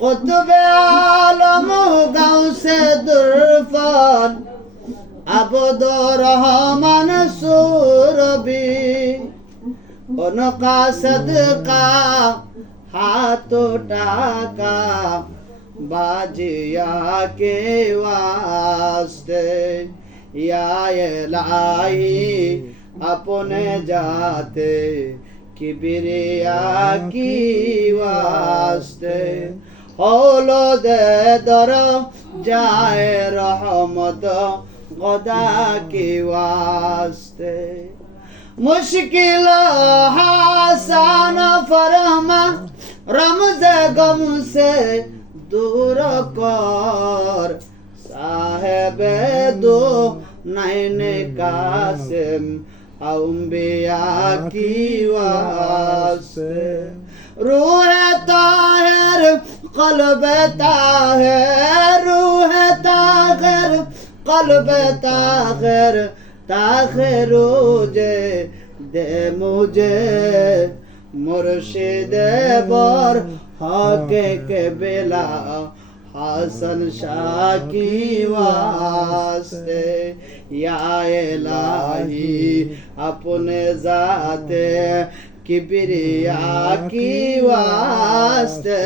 কুতুবে আলম গাউসে দুরফান আবদুর রহমান সুরবি উনকা সদকা হাত টাকা बाजिया के वास्ते या इलाही अपने जाते किबरिया की वास्ते होलो दे दर जाए रहमत खुदा की वास्ते मुश्किल हासान फरमा रमज गम से दूर कर साहेब दो नैन कासिम अंबिया की वास्ते रूह ताहिर कल्ब ताहिर रूह ताहिर कल्ब ताहिर ताहिर दे मुझे मुर्शिद बर हके के बेला हसन शाह की वास्ते या इलाही अपने जाते किबरिया की वास्ते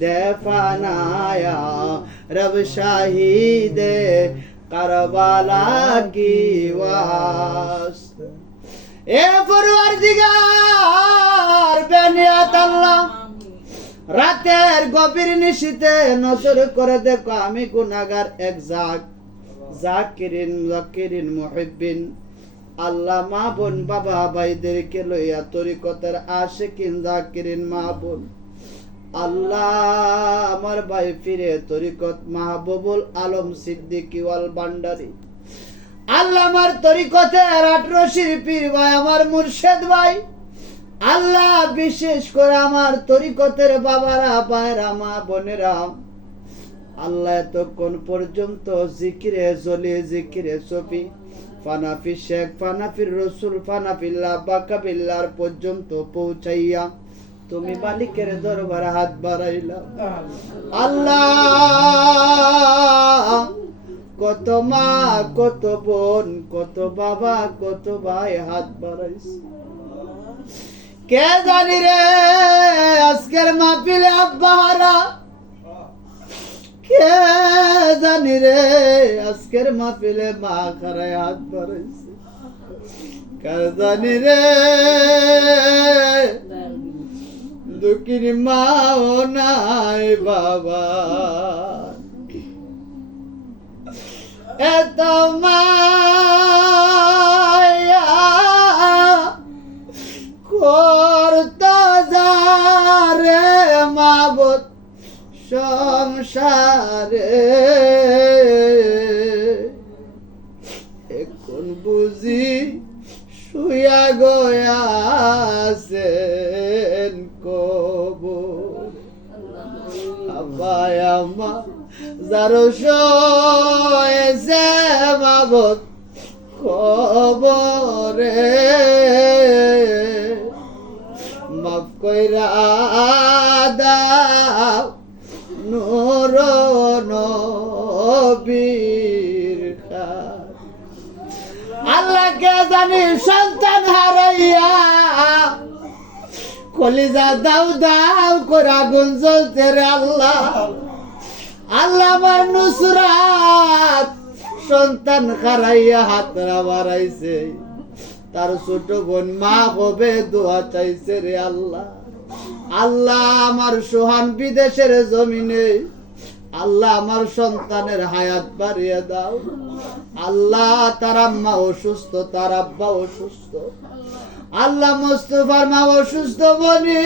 दे फनाया रब शाहीदे करबला की वास्ते ए परवरदिगार बेनियात अल्लाह রাতের গভীর নিশীতে নজর করে দেখো আমি গুনাহগার এক জাকিরিন যাকিরিন মুহিব্বিন আল্লাহ মা বোন বাবা ভাইদেরকে লইয়া তরিকতের আশিকিন জাকিরিন মা বোন আল্লাহ আমার ভাই ফিরে তরিকত মাহবুবুল আলম সিদ্দিকী ওয়াল ভান্ডারী আল্লাহ আমার তরিকতের 18 শিরপীর ভাই আমার মুর্শিদ ভাই আল্লাহ বিশেষ করে আমার তরিকতের বাবারা ভাইরা মা বোনেরা আল্লাহ এতক্ষণ পর্যন্ত জিকিরে জলি জিকিরে সফি ফানাফি শেখ ফানাফির রসুল ফানাফিল্লাহ বাকাবিল্লার পর্যন্ত পৌঁছাইয়া তুমি মালিকের দরবারে হাত বাড়াইলা আল্লাহ কত মা কত বোন কত বাবা কত ভাই হাত বাড়াইছে কে জানি রে আজকের মাহফিলে আব্বাহারা কে জানি রে আজকের মাহফিলে মা খারায় হাত বাড়াইছে কে জানি রে দুঃখিনী মাও নাই বাবা এত মায়া করতে যারে মাবুদ সংসারে এখন বুঝি শুয়া গয়াছেন কবর আব্বাই আম্মা যারো শোয়েছে মাবুদ কবরে মাফ কইরা দাও নূর নবীর খাত আল্লাহকে জানি সন্তান হারাইয়া কলিজা দাও দাও করে আগুন জ্বলতে রে আল্লাহ আল্লাহ আমার নুসরাত সন্তান হারাইয়া হাতরা বাড়াইছে তার ছোট বোন মা হবে দোয়া চাইছে রে আল্লাহ আল্লাহ আমার সোহান বিদেশের জমিনে আল্লাহ আমার সন্তানের হায়াত বাড়িয়ে দাও আল্লাহ তার আম্মা অসুস্থ তার আব্বা অসুস্থ আল্লাহ মুস্তাফার মা অসুস্থ বনি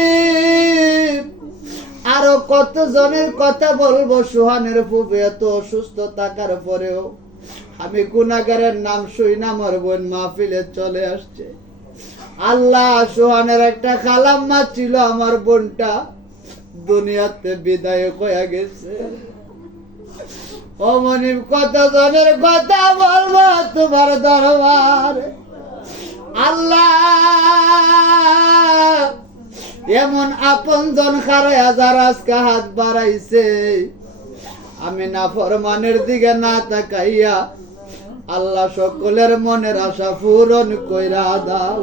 আরো কত জনের কথা বলবো সোহানের ফুফু এত অসুস্থ থাকার পরেও আমি গুনাহগারের নাম শুই না আমার বোন মাহফিলে চলে আসছে আল্লাহ সোহানের একটা খালাম্মা ছিল আমার বোনটা দুনিয়াতে বিদায় হয়ে গেছে ও মনিব কত জনের কথা বলবো তোমার দরবার আল্লাহ এমন আপন জন খারায়া যারা আজকে হাত বাড়াইছে, আমি নাফরমানের দিকে না তাকাইয়া আল্লাহ সকলের মনের আশা পূরণ কইরা দাও।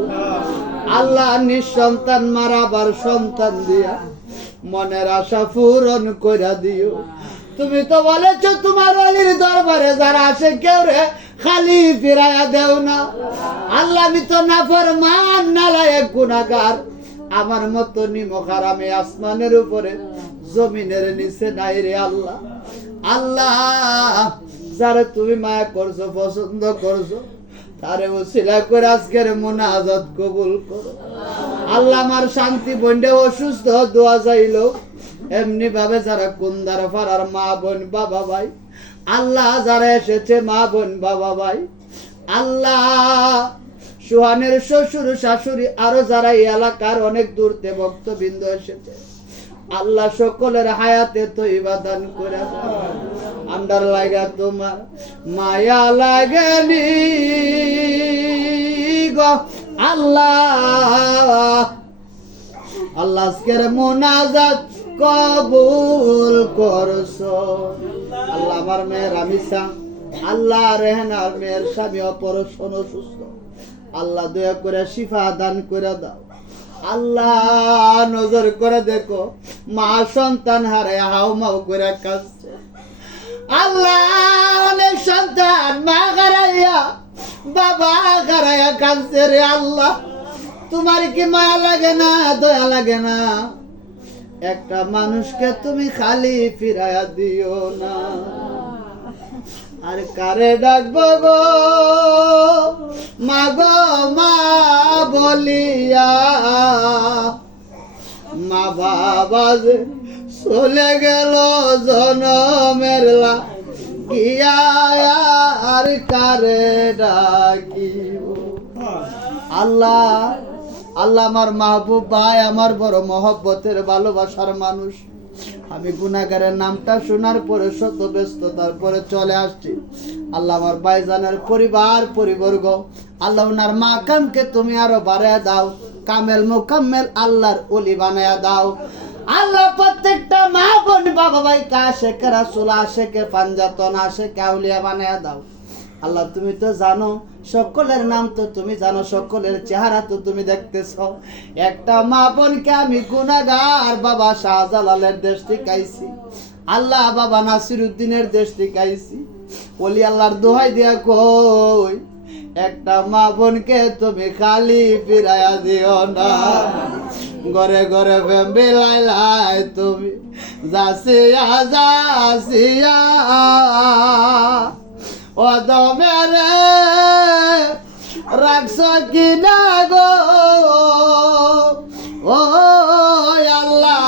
আল্লাহ নিঃসন্তান মারাবার সন্তান দিয়া মনের আশা পূরণ কইরা দিও। তুমি তো বলেছো তোমার অলির দরবারে যারা আসে কেউ রে খালি ফিরাইয়া দেও না। আল্লাহ আমি তো নাফরমান নালায়েক গুনাহগার, আমার মতো নিমখার আমি আসমানের উপরে জমিনের নিচে নাই রে আল্লাহ। আল্লাহ যারা তুমি মায়া করছো, পছন্দ করছো, তারে ওসিলা করে আজকের মুনাজাত কবুল করো। আল্লাহ আমার শান্তি বন্ডে অসুস্থ দোয়া চাইলো, এমনি ভাবে যারা কুন্দার পাড়ার মা বোন বাবা ভাই, আল্লাহ যারা এসেছে মা বোন বাবা ভাই, আল্লাহ সুহানের শ্বশুর শাশুড়ি আরো যারা এই এলাকার অনেক দূরতে ভক্তবৃন্দ এসেছে, আল্লাহ সকলের হায়াতে তৈবা দান করে দাও। আন্ডার লাগা তোমার মায়া লাগেনি গো আল্লাহ। আল্লাহ আজকের মুনাজাত কবুল করছো। আল্লাহ আমার মেয়ের আমিসা, আল্লাহ রেহানার মেয়ের স্বামী অপারেশন অসুস্থ, আল্লাহ দয়া করে শিফা দান করে দাও। আল্লাহ নজর করে দেখো, মা সন্তান হারে হাও মাও করে কাঁদছে। আল্লাহ অনেক সন্তান মা হারাইয়া বাবা হারাইয়া কাঁদছে রে আল্লাহ। তোমার কি মায়া লাগে না, দয়া লাগে না? একটা মানুষকে তুমি খালি ফিরাইয়া দিও না। আর কারে ডাকবো গো মা গো মা বলিয়া, মা বাবা যে চলে গেল জনমের গিয়া, আর কারে ডাকিব? আল্লাহ আল্লাহ আমার মাহবুব ভাই, আমার বড় মহব্বতের ভালোবাসার মানুষ, আমি গুনাহগারের নামটা শোনার পরে শত ব্যস্ততার পরে চলে আসছি। আল্লাহ আমার ভাইজানের পরিবার পরিবর্গ, আল্লাহ ওনার মা কামকে তুমি আরো বাড়ায় দাও, কামেল মোকাম্মেল আল্লাহর ওলি বানায়া দাও। আল্লাহ প্রত্যেকটা মা বোন বাবা ভাই আশেকে রাসূল, আশেকে পাঞ্জাতন, আশেকে আউলিয়া বানায়া দাও। আল্লাহ তুমি তো জানো, সকলের নাম তো তুমি জানো, সকলের চেহারা তো তুমি দেখতেছ। একটা মা বোনকে আমি গুনাহগার বাবা শাহজালালের দেশ থেকে আইছি, আল্লাহ বাবা নাসিরউদ্দিনের দেশ থেকে আইছি, ওলি আল্লাহর দোহাই দিয়া কই, একটা মা বোনকে তুমি খালি ফিরাইয়া দিও না। ঘরে ঘরে বেলাই লাই তুমি যাসিয়া যাসিয়া ও দমেরে রাখছ কি না গো ও আল্লাহ,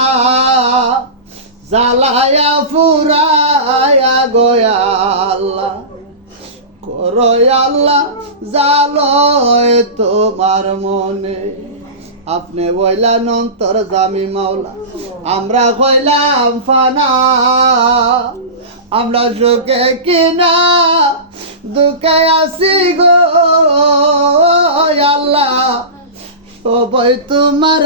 জ্বালায়া ফুরায়া গোয়া আল্লাহ করো আল্লাহ জালয় তোমার মনে। আপনি বইলান অন্তর জামি মাওলা, আমরা কইলাম ফানা, আমরা সুখে কিনা দুঃখে আসি গো আল্লাহ, ও বই তোমার